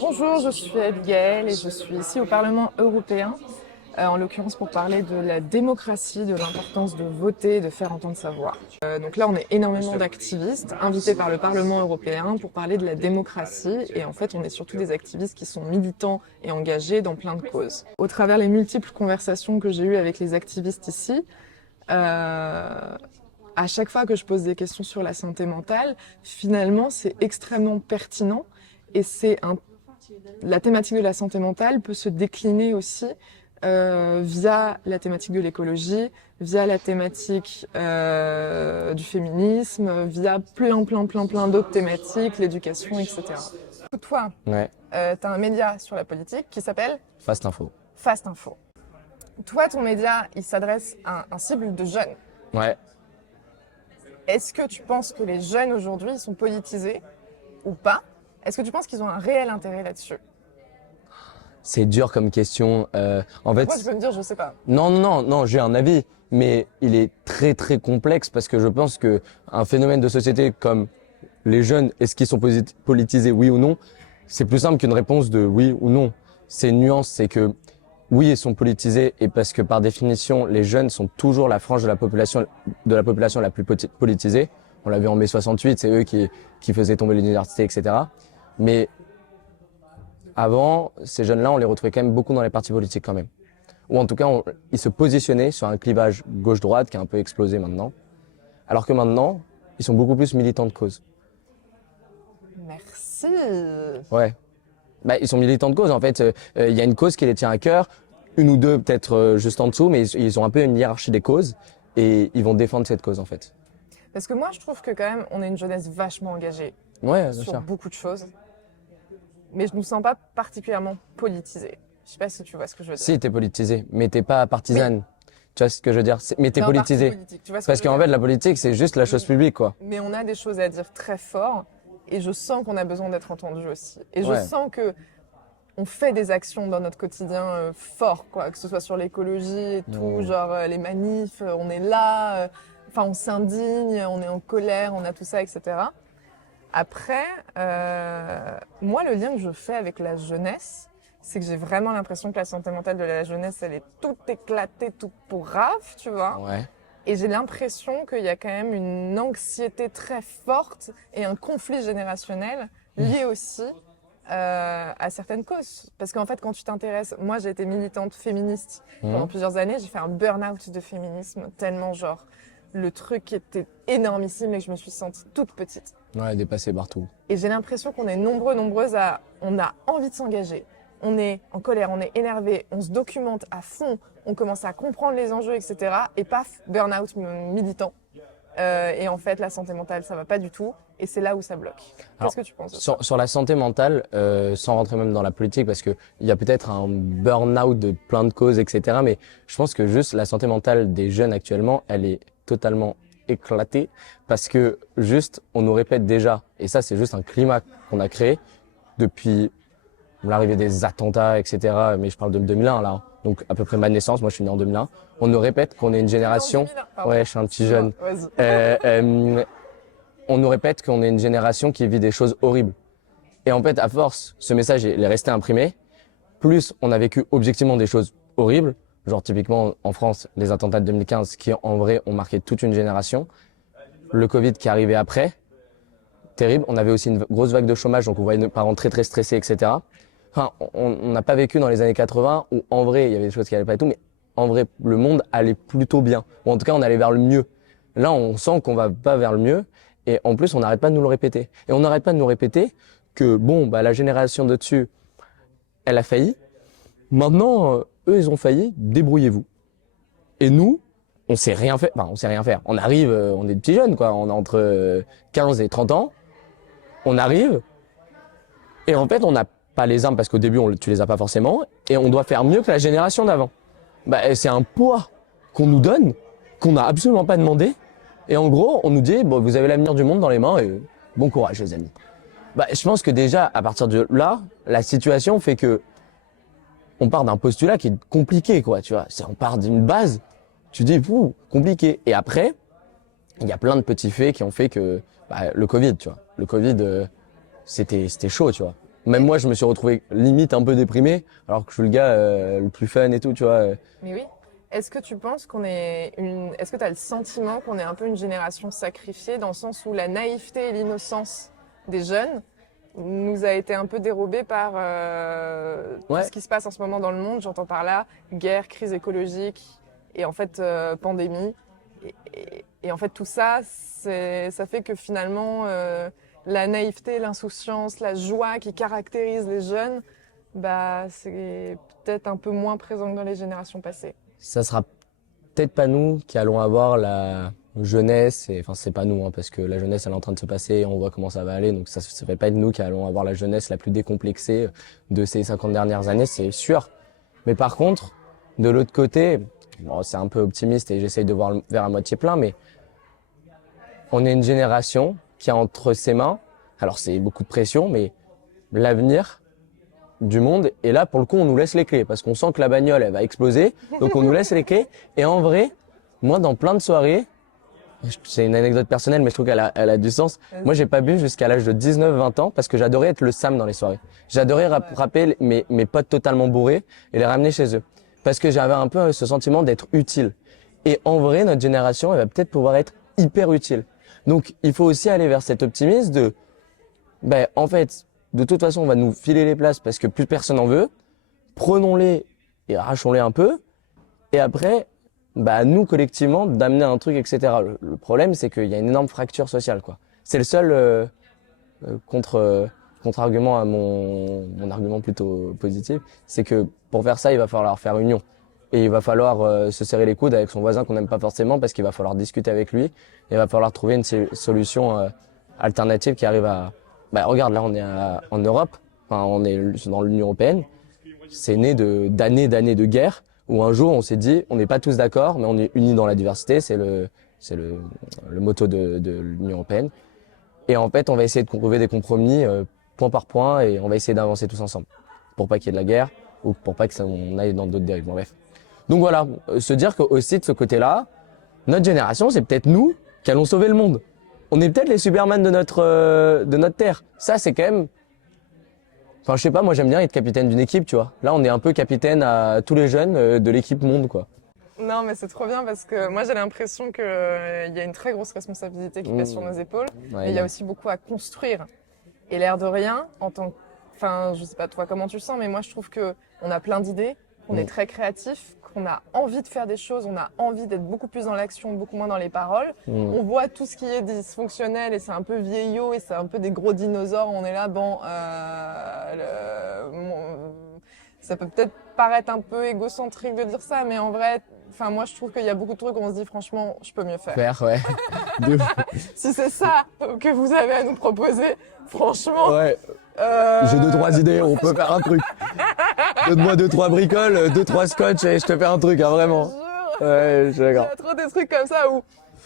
Bonjour, je suis Abigail et je suis ici au Parlement européen, en l'occurrence pour parler de la démocratie, de l'importance de voter et de faire entendre sa voix. Donc là, on est énormément d'activistes invités par le Parlement européen pour parler de la démocratie et en fait, on est surtout des activistes qui sont militants et engagés dans plein de causes. Au travers les multiples conversations que j'ai eues avec les activistes ici, à chaque fois que je pose des questions sur la santé mentale, finalement, c'est extrêmement pertinent et la thématique de la santé mentale peut se décliner aussi via la thématique de l'écologie, via la thématique du féminisme, via plein d'autres thématiques, l'éducation, etc. Toi, Ouais, tu as un média sur la politique qui s'appelle Fast Info. Fast Info. Toi, ton média, il s'adresse à un cible de jeunes. Ouais, Est-ce que tu penses que les jeunes aujourd'hui sont politisés ou pas? Est-ce que tu penses qu'ils ont un réel intérêt là-dessus? c'est dur comme question. En Moi, fait, je peux me dire, je sais pas. non, j'ai un avis, mais il est très complexe parce que je pense que un phénomène de société comme les jeunes, est-ce qu'ils sont politisés, oui ou non, c'est plus simple qu'une réponse de oui ou non. C'est une nuance, c'est que oui, ils sont politisés et parce que par définition, les jeunes sont toujours la frange de la population la plus politisée. On l'a vu en mai 68, c'est eux qui faisaient tomber l'université, etc. Mais avant, ces jeunes-là, on les retrouvait quand même beaucoup dans les partis politiques quand même. Ou en tout cas, ils se positionnaient sur un clivage gauche-droite qui a un peu explosé maintenant. Alors que maintenant, ils sont beaucoup plus militants de cause. Merci. Ouais. Bah, ils sont militants de cause. En fait, il y a une cause qui les tient à cœur, une ou deux peut-être juste en dessous, mais ils ont un peu une hiérarchie des causes et ils vont défendre cette cause en fait. Parce que moi, je trouve que quand même, on est une jeunesse vachement engagée Ouais, bien sur sûr. beaucoup de choses. Mais je ne nous sens pas particulièrement politisés. Je sais pas si tu vois ce que je veux dire. Si, t'es politisé, mais t'es pas partisane. Tu vois ce que je veux dire? Mais t'es C'est un parti politisé. politique, tu vois ce que Parce je veux qu'en dire. fait, la politique, c'est juste la chose publique, quoi. Mais on a des choses à dire très fort et je sens qu'on a besoin d'être entendu aussi. Et je Ouais. sens que on fait des actions dans notre quotidien fort, quoi, que ce soit sur l'écologie et tout, Ouais. genre les manifs, on est là, enfin on s'indigne, on est en colère, on a tout ça, etc. Après, moi le lien que je fais avec la jeunesse, c'est que j'ai vraiment l'impression que la santé mentale de la jeunesse, elle est toute éclatée, toute pourrave, tu vois. Ouais. Et j'ai l'impression qu'il y a quand même une anxiété très forte et un conflit générationnel lié aussi à certaines causes. Parce qu'en fait, quand tu t'intéresses, moi j'ai été militante féministe pendant plusieurs années, j'ai fait un burn-out de féminisme, tellement genre le truc était énormissime et que je me suis sentie toute petite. Ouais, dépassé partout. Et j'ai l'impression qu'on est nombreuses on a envie de s'engager. On est en colère, on est énervé, on se documente à fond, on commence à comprendre les enjeux, etc. Et paf, burn-out militant. Et en fait, la santé mentale, ça va pas du tout. Et c'est là où ça bloque. Alors, Qu'est-ce que tu penses de ça? Sur la santé mentale, sans rentrer même dans la politique, parce que il y a peut-être un burn-out de plein de causes, etc. Mais je pense que juste la santé mentale des jeunes actuellement, elle est totalement éclatée, parce que juste, on nous répète déjà, et ça c'est juste un climat qu'on a créé depuis l'arrivée des attentats, etc. Mais je parle de 2001 là, hein. Donc à peu près ma naissance, moi je suis né en 2001. On nous répète qu'on est une génération. 2001, pardon. Ouais, je suis un petit jeune. Vas-y. On nous répète qu'on est une génération qui vit des choses horribles. Et en fait, à force, ce message il est resté imprimé. Plus on a vécu objectivement des choses horribles, genre typiquement en France, les attentats de 2015 qui en vrai ont marqué toute une génération. Le Covid qui est arrivé après, terrible. On avait aussi une grosse vague de chômage, donc on voyait nos parents très stressés, etc. Enfin, on n'a pas vécu dans les années 80 où en vrai il y avait des choses qui allaient pas et tout, mais en vrai le monde allait plutôt bien. Ou en tout cas on allait vers le mieux. Là on sent qu'on va pas vers le mieux et en plus on n'arrête pas de nous le répéter. Et on n'arrête pas de nous répéter que bon bah la génération de dessus elle a failli. Maintenant eux ils ont failli, débrouillez-vous. Et nous on sait rien faire. Enfin on sait rien faire. On arrive, on est des petits jeunes quoi. On a entre 15 et 30 ans. On arrive et en fait on n'a pas les armes parce qu'au début tu les as pas forcément et on doit faire mieux que la génération d'avant. Bah c'est un poids qu'on nous donne, qu'on n'a absolument pas demandé et en gros on nous dit bon vous avez l'avenir du monde dans les mains et bon courage les amis. Bah je pense que déjà à partir de là la situation fait que on part d'un postulat qui est compliqué quoi tu vois. On part d'une base, tu dis fou compliqué et après il y a plein de petits faits qui ont fait que le Covid tu vois. Le Covid c'était chaud tu vois. Même moi, je me suis retrouvé limite un peu déprimé, alors que je suis le gars le plus fun et tout, tu vois. Mais oui. Est-ce que tu penses est-ce que tu as le sentiment qu'on est un peu une génération sacrifiée dans le sens où la naïveté et l'innocence des jeunes nous a été un peu dérobée par tout Ouais. ce qui se passe en ce moment dans le monde? J'entends par là guerre, crise écologique et en fait pandémie. Et en fait tout ça, ça fait que finalement la naïveté, l'insouciance, la joie qui caractérise les jeunes, bah c'est peut-être un peu moins présent que dans les générations passées. Ça sera peut-être pas nous qui allons avoir la jeunesse, et enfin c'est pas nous, hein, parce que la jeunesse elle est en train de se passer, et on voit comment ça va aller, donc ça va pas être nous qui allons avoir la jeunesse la plus décomplexée de ces 50 dernières années, c'est sûr. Mais par contre, de l'autre côté, bon, c'est un peu optimiste et j'essaye de voir le verre à moitié plein, mais on est une génération qui a entre ses mains, alors c'est beaucoup de pression, mais l'avenir du monde. Et là, pour le coup, on nous laisse les clés parce qu'on sent que la bagnole, elle va exploser. Donc, on nous laisse les clés. Et en vrai, moi, dans plein de soirées, c'est une anecdote personnelle, mais je trouve elle a du sens. Moi, j'ai pas bu jusqu'à l'âge de 19-20 ans parce que j'adorais être le Sam dans les soirées. J'adorais rapper mes potes totalement bourrés et les ramener chez eux. Parce que j'avais un peu ce sentiment d'être utile. Et en vrai, notre génération, elle va peut-être pouvoir être hyper utile. Donc, il faut aussi aller vers cet optimisme de, ben, en fait, de toute façon, on va nous filer les places parce que plus personne en veut. Prenons-les et arrachons-les un peu. Et après, bah, nous, collectivement, d'amener un truc, etc. Le problème, c'est qu'il y a une énorme fracture sociale, quoi. C'est le seul contre-argument à mon argument plutôt positif. C'est que pour faire ça, il va falloir faire union. Et il va falloir se serrer les coudes avec son voisin qu'on n'aime pas forcément parce qu'il va falloir discuter avec lui. Et il va falloir trouver une solution alternative qui arrive à... Bah, regarde, là, on est en Europe. Enfin, on est dans l'Union européenne. C'est né d'années de guerre où un jour, on s'est dit, on n'est pas tous d'accord, mais on est unis dans la diversité. C'est le motto de l'Union européenne. Et en fait, on va essayer de trouver des compromis point par point et on va essayer d'avancer tous ensemble pour pas qu'il y ait de la guerre ou pour pas que on aille dans d'autres dérives. Bon, bref. Donc voilà, se dire qu'aussi de ce côté-là, notre génération, c'est peut-être nous qui allons sauver le monde. On est peut-être les Superman de notre terre. Ça, c'est quand même... Enfin, je sais pas, moi j'aime bien être capitaine d'une équipe, tu vois. Là, on est un peu capitaine à tous les jeunes de l'équipe monde, quoi. Non, mais c'est trop bien parce que moi j'ai l'impression qu'il y a une très grosse responsabilité qui pèse sur nos épaules. Ouais, Mais il y a aussi beaucoup à construire. Et l'air de rien, enfin, je sais pas toi comment tu le sens, mais moi je trouve que on a plein d'idées, qu'on est très créatif, qu'on a envie de faire des choses, on a envie d'être beaucoup plus dans l'action, beaucoup moins dans les paroles. On voit tout ce qui est dysfonctionnel et c'est un peu vieillot et c'est un peu des gros dinosaures. On est là, bon, ça peut peut-être paraître un peu égocentrique de dire ça, mais en vrai, enfin moi je trouve qu'il y a beaucoup de trucs où on se dit franchement, je peux mieux faire. Ouais. Si c'est ça que vous avez à nous proposer, franchement. Ouais. J'ai 2-3 idées, on peut faire un truc. Donne-moi 2-3 bricoles, 2-3 scotch et je te fais un truc, hein, vraiment. Je jure. Ouais, je suis Il y d'accord. a trop des trucs comme ça où,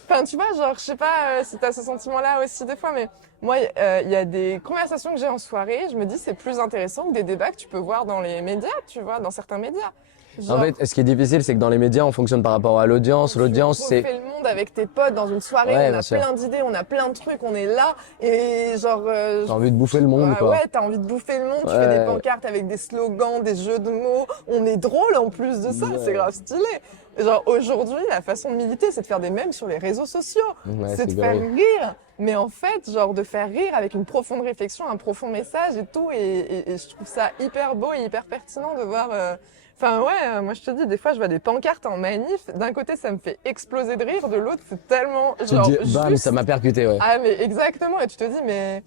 enfin tu vois, genre je sais pas si t'as ce sentiment-là aussi des fois, mais moi il y a des conversations que j'ai en soirée, je me dis c'est plus intéressant que des débats que tu peux voir dans les médias, tu vois, dans certains médias. Genre, En fait, ce qui est difficile, c'est que dans les médias, on fonctionne par rapport à l'audience. L'audience, tu c'est... refais le monde avec tes potes dans une soirée, Ouais, on bien a sûr. plein d'idées, on a plein de trucs, on est là et genre J'ai envie de bouffer le monde, quoi. ouais, t'as envie de bouffer le monde, tu fais des pancartes avec des slogans, des jeux de mots, on est drôle en plus de ça, c'est grave stylé. Genre aujourd'hui, la façon de militer, c'est de faire des mèmes sur les réseaux sociaux, Ouais, c'est de c'est faire drôle. rire, mais en fait, genre de faire rire avec une profonde réflexion, un profond message et tout, et je trouve ça hyper beau et hyper pertinent de voir. Enfin ouais, moi je te dis, des fois je vois des pancartes en manif, d'un côté ça me fait exploser de rire, de l'autre c'est tellement Tu te genre dis, bam, juste... ça m'a percuté, ouais. Ah mais exactement, et tu te dis mais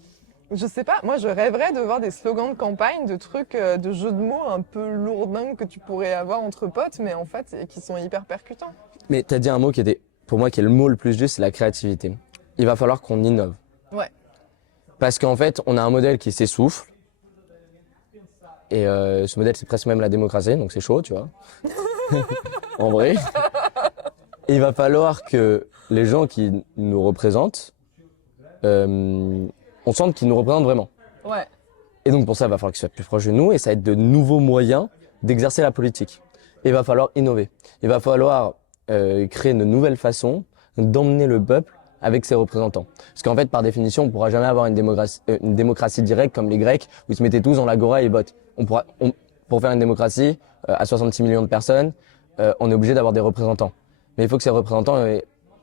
je sais pas, moi je rêverais de voir des slogans de campagne, de trucs, de jeux de mots un peu lourdingues que tu pourrais avoir entre potes, mais en fait qui sont hyper percutants. Mais t'as dit un mot qui était, pour moi, qui est le mot le plus juste, c'est la créativité. Il va falloir qu'on innove. Ouais. Parce qu'en fait, on a un modèle qui s'essouffle. Et ce modèle, c'est presque même la démocratie, donc c'est chaud, tu vois. En vrai. Et il va falloir que les gens qui nous représentent, on sente qu'ils nous représentent vraiment. Ouais. Et donc pour ça, il va falloir qu'ils soient plus proches de nous et ça va être de nouveaux moyens d'exercer la politique. Et il va falloir innover. Il va falloir créer de nouvelles façons d'emmener le peuple avec ses représentants. Parce qu'en fait, par définition, on pourra jamais avoir une démocratie directe comme les Grecs, où ils se mettaient tous dans l'agora et votent. Pour faire une démocratie, à 66 millions de personnes, on est obligé d'avoir des représentants. Mais il faut que ces représentants,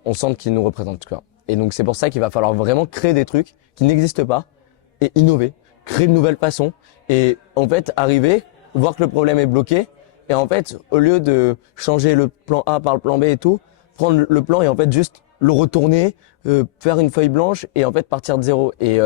on sente qu'ils nous représentent, quoi. Et donc c'est pour ça qu'il va falloir vraiment créer des trucs qui n'existent pas et innover, créer de nouvelles façons et en fait arriver, voir que le problème est bloqué et en fait au lieu de changer le plan A par le plan B et tout, prendre le plan et en fait juste le retourner, faire une feuille blanche et en fait partir de zéro. Et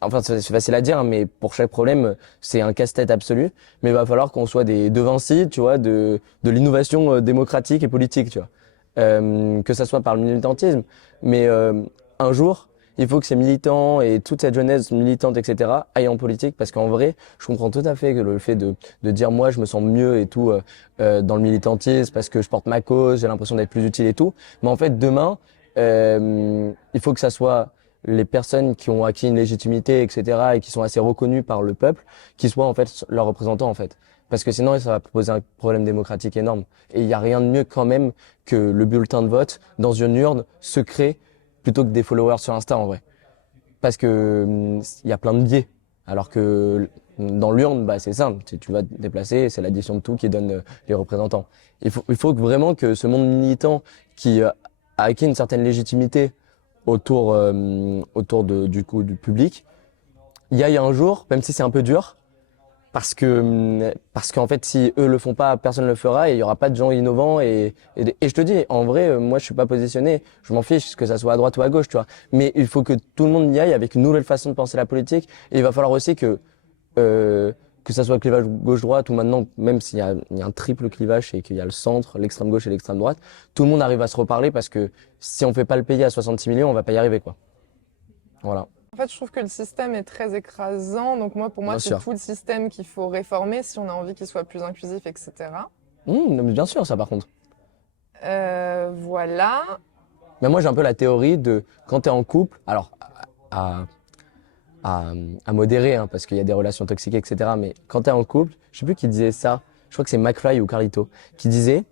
enfin c'est facile à dire, hein, mais pour chaque problème c'est un casse-tête absolu. Mais il va falloir qu'on soit des De Vinci, tu vois, de l'innovation démocratique et politique, tu vois. Que ça soit par le militantisme, mais un jour, il faut que ces militants et toute cette jeunesse militante, etc., aillent en politique, parce qu'en vrai, je comprends tout à fait que le fait de dire moi, je me sens mieux et tout dans le militantisme, parce que je porte ma cause, j'ai l'impression d'être plus utile et tout, mais en fait, demain, il faut que ça soit les personnes qui ont acquis une légitimité, etc., et qui sont assez reconnues par le peuple, qui soient en fait leurs représentants, en fait. Parce que sinon, ça va poser un problème démocratique énorme. Et il n'y a rien de mieux quand même que le bulletin de vote dans une urne secret plutôt que des followers sur Insta en vrai. Parce que il y a plein de biais. Alors que dans l'urne, bah, c'est simple. Tu vas te déplacer, c'est l'addition de tout qui donne les représentants. Il faut vraiment que ce monde militant qui a acquis une certaine légitimité autour du public, y aille un jour, même si c'est un peu dur. Parce qu'en fait, si eux le font pas, personne le fera et il y aura pas de gens innovants et je te dis, en vrai, moi je suis pas positionné, je m'en fiche que ça soit à droite ou à gauche, tu vois. Mais il faut que tout le monde y aille avec une nouvelle façon de penser la politique et il va falloir aussi que ça soit clivage gauche-droite ou maintenant, même s'il y a un triple clivage et qu'il y a le centre, l'extrême gauche et l'extrême droite, tout le monde arrive à se reparler parce que si on fait pas le payer à 66 millions, on va pas y arriver, quoi. Voilà. En fait, je trouve que le système est très écrasant. Donc pour moi, Bien c'est sûr. tout le système qu'il faut réformer si on a envie qu'il soit plus inclusif, etc. Mais bien sûr, ça par contre. Voilà. Mais moi, j'ai un peu la théorie de quand tu es en couple, alors à, à modérer, hein, parce qu'il y a des relations toxiques, etc. Mais quand tu es en couple, je sais plus qui disait ça, je crois que c'est McFly ou Carlito, qui disait,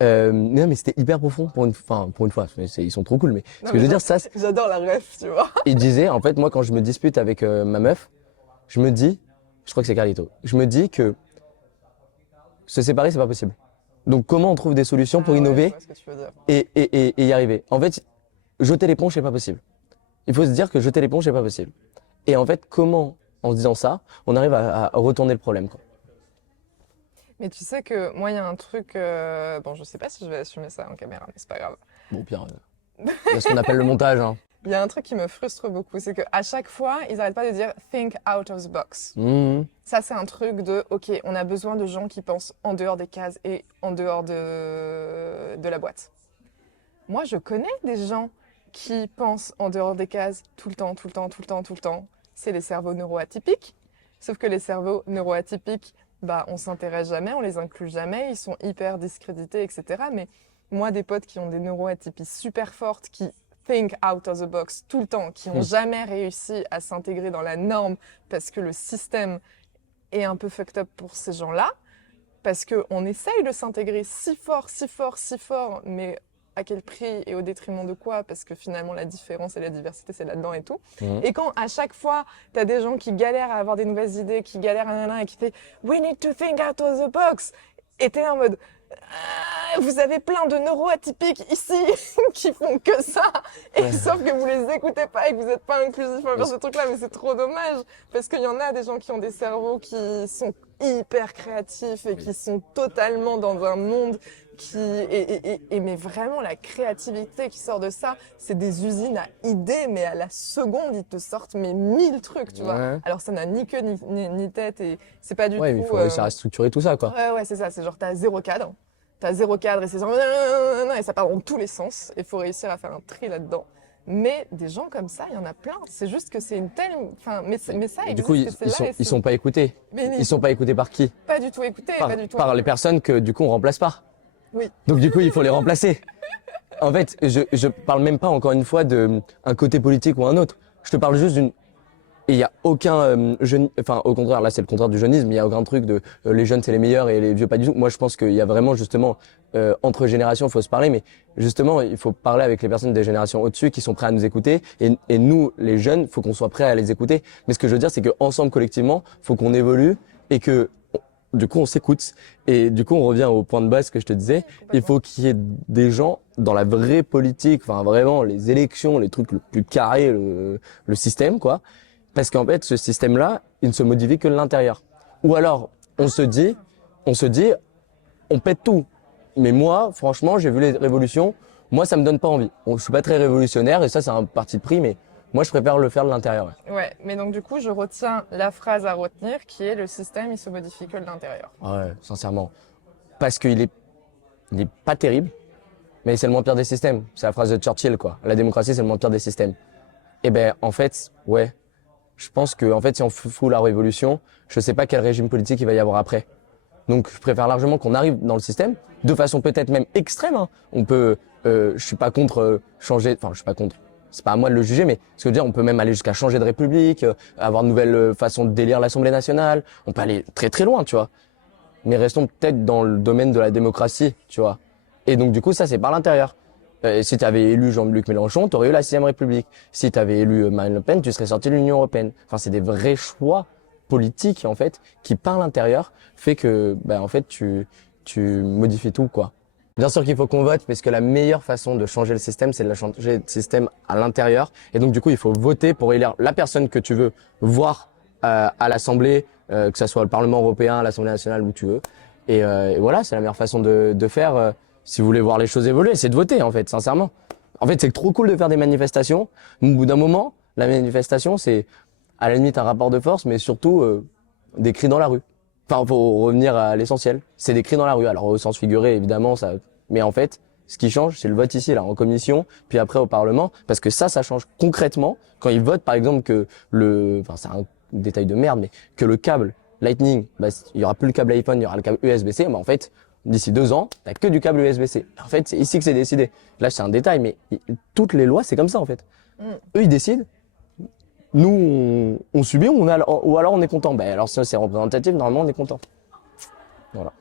non mais c'était hyper profond pour une fois, ils sont trop cool, mais ce que je veux dire, ça, J'adore la ref, tu vois. il disait, en fait, moi quand je me dispute avec ma meuf, je me dis, je crois que c'est Carlito, je me dis que se séparer, c'est pas possible. Donc comment on trouve des solutions pour Ah ouais, innover je vois ce que tu veux dire. et y arriver. En fait, jeter l'éponge, c'est pas possible. Il faut se dire que jeter l'éponge, c'est pas possible. Et en fait, comment, en se disant ça, on arrive à retourner le problème, quoi. Mais tu sais que moi, il y a un truc. Bon, je sais pas si je vais assumer ça en caméra, mais c'est pas grave. Bon, pire, il y a ce qu'on appelle le montage, hein. Il y a un truc qui me frustre beaucoup, c'est qu'à chaque fois, ils n'arrêtent pas de dire think out of the box. Ça, c'est un truc de ok, on a besoin de gens qui pensent en dehors des cases et en dehors de la boîte. Moi, je connais des gens qui pensent en dehors des cases tout le temps, tout le temps, tout le temps, tout le temps. C'est les cerveaux neuroatypiques. Sauf que les cerveaux neuroatypiques, bah, on s'intéresse jamais, on les inclut jamais, ils sont hyper discrédités, etc. Mais moi, des potes qui ont des neuroatypies super fortes, qui think out of the box tout le temps, qui n'ont jamais réussi à s'intégrer dans la norme parce que le système est un peu fucked up pour ces gens-là, parce qu'on essaye de s'intégrer si fort, si fort, si fort, mais à quel prix et au détriment de quoi? Parce que finalement, la différence et la diversité, c'est là-dedans et tout. Et quand à chaque fois, tu as des gens qui galèrent à avoir des nouvelles idées, qui galèrent et qui fait « We need to think out of the box !» Et t'es là en mode vous avez plein de neuroatypiques ici qui font que ça, et sauf que vous les écoutez pas et que vous n'êtes pas inclusifs envers ce truc-là, mais c'est trop dommage, parce qu'il y en a des gens qui ont des cerveaux qui sont hyper créatifs et qui sont totalement dans un monde mais vraiment la créativité qui sort de ça, c'est des usines à idées, mais à la seconde ils te sortent 1000 trucs, tu vois. Alors ça n'a ni queue ni tête et c'est pas du tout. Ouais, mais il faut réussir à structurer tout ça, quoi. Ouais, c'est ça, c'est genre t'as zéro cadre et c'est genre et ça part dans tous les sens et faut réussir à faire un tri là-dedans. Mais des gens comme ça, il y en a plein. C'est juste que c'est une telle, mais ça existe. Du coup, ils sont pas écoutés. Ils sont pas écoutés par qui? Pas du tout écoutés, pas du tout. Par les personnes que du coup on remplace pas. Oui. Donc du coup, il faut les remplacer. En fait, je parle même pas encore une fois de un côté politique ou un autre. Je te parle juste Et il y a aucun jeune, enfin au contraire, là c'est le contraire du jeunisme, il y a aucun truc de les jeunes c'est les meilleurs et les vieux pas du tout. Moi je pense qu'il y a vraiment justement entre générations il faut se parler, mais justement il faut parler avec les personnes des générations au-dessus qui sont prêts à nous écouter et nous les jeunes faut qu'on soit prêts à les écouter. Mais ce que je veux dire c'est que ensemble collectivement faut qu'on évolue et que du coup on s'écoute et du coup on revient au point de base que je te disais. Il faut qu'il y ait des gens dans la vraie politique, enfin vraiment les élections, les trucs le plus carrés, le système quoi. Parce qu'en fait, ce système-là, il ne se modifie que de l'intérieur. Ou alors, on se dit, on pète tout. Mais moi, franchement, j'ai vu les révolutions. Moi, ça me donne pas envie. Je suis pas très révolutionnaire et ça, c'est un parti de pris, mais moi, je préfère le faire de l'intérieur. Ouais, mais donc du coup, je retiens la phrase à retenir qui est le système, il se modifie que de l'intérieur. Ouais, sincèrement. Parce qu'il est pas terrible, mais c'est le moins pire des systèmes. C'est la phrase de Churchill, quoi. La démocratie, c'est le moins pire des systèmes. Et ben, en fait, ouais. Je pense que en fait, si on fout la révolution, je sais pas quel régime politique il va y avoir après. Donc, je préfère largement qu'on arrive dans le système, de façon peut-être même extrême. Hein. On peut, je suis pas contre changer. Enfin, je suis pas contre. C'est pas à moi de le juger, mais ce que je veux dire, on peut même aller jusqu'à changer de république, avoir de nouvelles façons d'élire l'Assemblée nationale. On peut aller très très loin, tu vois. Mais restons peut-être dans le domaine de la démocratie, tu vois. Et donc, du coup, ça, c'est par l'intérieur. Si tu avais élu Jean-Luc Mélenchon, tu aurais eu la 6e République. Si tu avais élu Marine Le Pen, tu serais sorti de l'Union européenne. Enfin, c'est des vrais choix politiques, en fait, qui, par l'intérieur, fait que, en fait, tu modifies tout, quoi. Bien sûr qu'il faut qu'on vote, parce que la meilleure façon de changer le système, c'est de changer le système à l'intérieur. Et donc, du coup, il faut voter pour élire la personne que tu veux voir à l'Assemblée, que ce soit le Parlement européen, l'Assemblée nationale, où tu veux. Et voilà, c'est la meilleure façon de faire. Si vous voulez voir les choses évoluer, c'est de voter, en fait, sincèrement. En fait, c'est trop cool de faire des manifestations. Au bout d'un moment, la manifestation, c'est à la limite un rapport de force, mais surtout des cris dans la rue. Enfin, faut revenir à l'essentiel. C'est des cris dans la rue. Alors, au sens figuré, évidemment, ça. Mais en fait, ce qui change, c'est le vote ici, là, en commission, puis après au Parlement, parce que ça change concrètement. Quand ils votent, par exemple, que enfin, c'est un détail de merde, mais que le câble Lightning, il y aura plus le câble iPhone, il y aura le câble USB-C, mais en fait, d'ici 2 ans, t'as que du câble USB-C. En fait, c'est ici que c'est décidé. Là, c'est un détail, mais toutes les lois, c'est comme ça, en fait. Eux, ils décident. Nous, on subit ou alors on est content. Alors, si c'est représentatif, normalement, on est content. Voilà.